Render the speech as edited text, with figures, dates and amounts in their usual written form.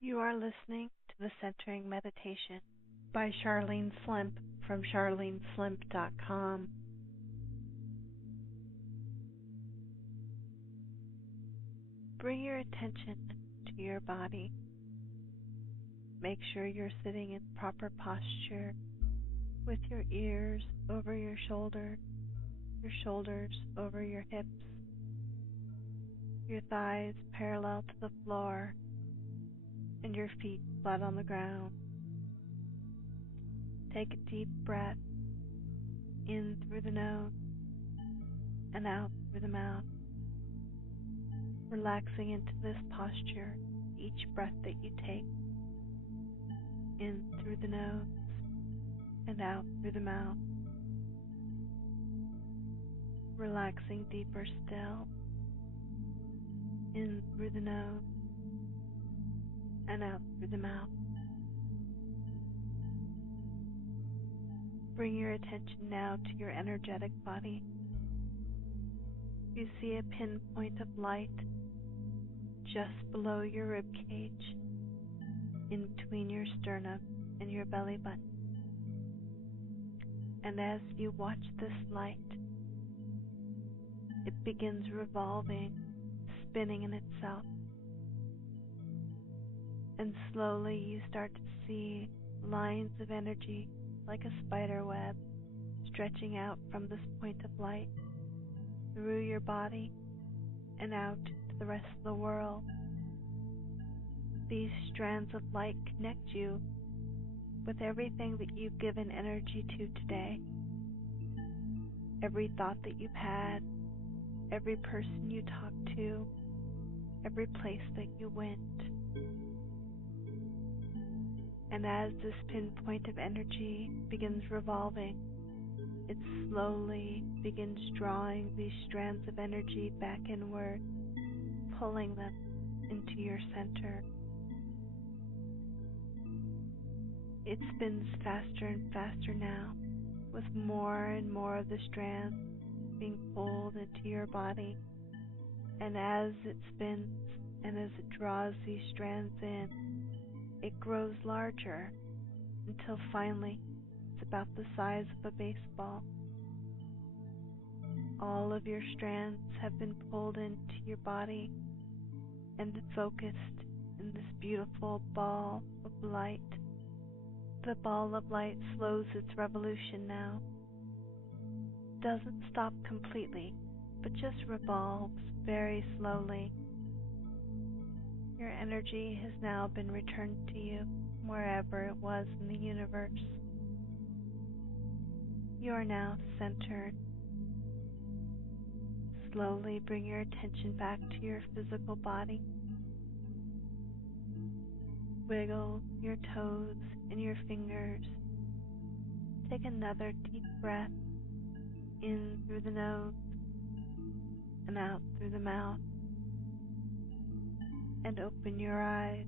You are listening to the Centering Meditation by Charlene Slimp from charleneslimp.com. Bring your attention to your body. Make sure you're sitting in proper posture with your ears over your shoulders over your hips, your thighs parallel to the floor, and your feet flat on the ground. Take a deep breath in through the nose and out through the mouth, relaxing into this posture each breath that you take in through the nose and out through the mouth, relaxing deeper still in through the nose and out through the mouth. Bring your attention now to your energetic body. You see a pinpoint of light just below your rib cage, in between your sternum and your belly button. And as you watch this light, it begins revolving, spinning in itself. And slowly you start to see lines of energy like a spider web stretching out from this point of light through your body and out to the rest of the world. These strands of light connect you with everything that you've given energy to today. Every thought that you've had, every person you talked to, every place that you went. And as this pinpoint of energy begins revolving, it slowly begins drawing these strands of energy back inward, pulling them into your center. It spins faster and faster now, with more and more of the strands being pulled into your body. And as it spins and as it draws these strands in, it grows larger until finally it's about the size of a baseball. All of your strands have been pulled into your body and focused in this beautiful ball of light. The ball of light slows its revolution now. Doesn't stop completely, but just revolves very slowly. Your energy has now been returned to you wherever it was in the universe. You are now centered. Slowly bring your attention back to your physical body. Wiggle your toes and your fingers. Take another deep breath in through the nose and out through the mouth. And open your eyes.